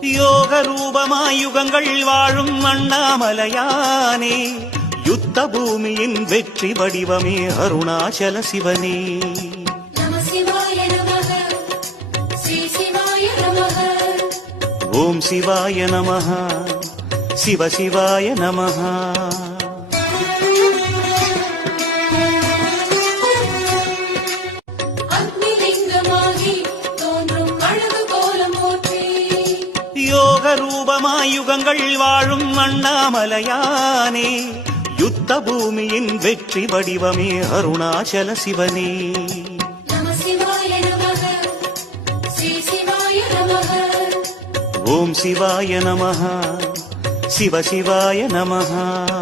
யோக ரூபமாய் யுகங்கள் வாழும் அண்ணாமலையானே, யுத்த பூமியின் வெற்றி வடிவமே அருணாச்சல சிவனே. ஓம் சிவாய நமः, சிவ சிவாய நமः. யோக ரூபமாய் யுகங்கள் வாழும் அண்ணாமலையானே, யுத்த பூமியின் வெற்றி வடிவமே அருணாச்சல சிவனே. ஓம் சிவாய நமः, சிவ சிவாய நமः.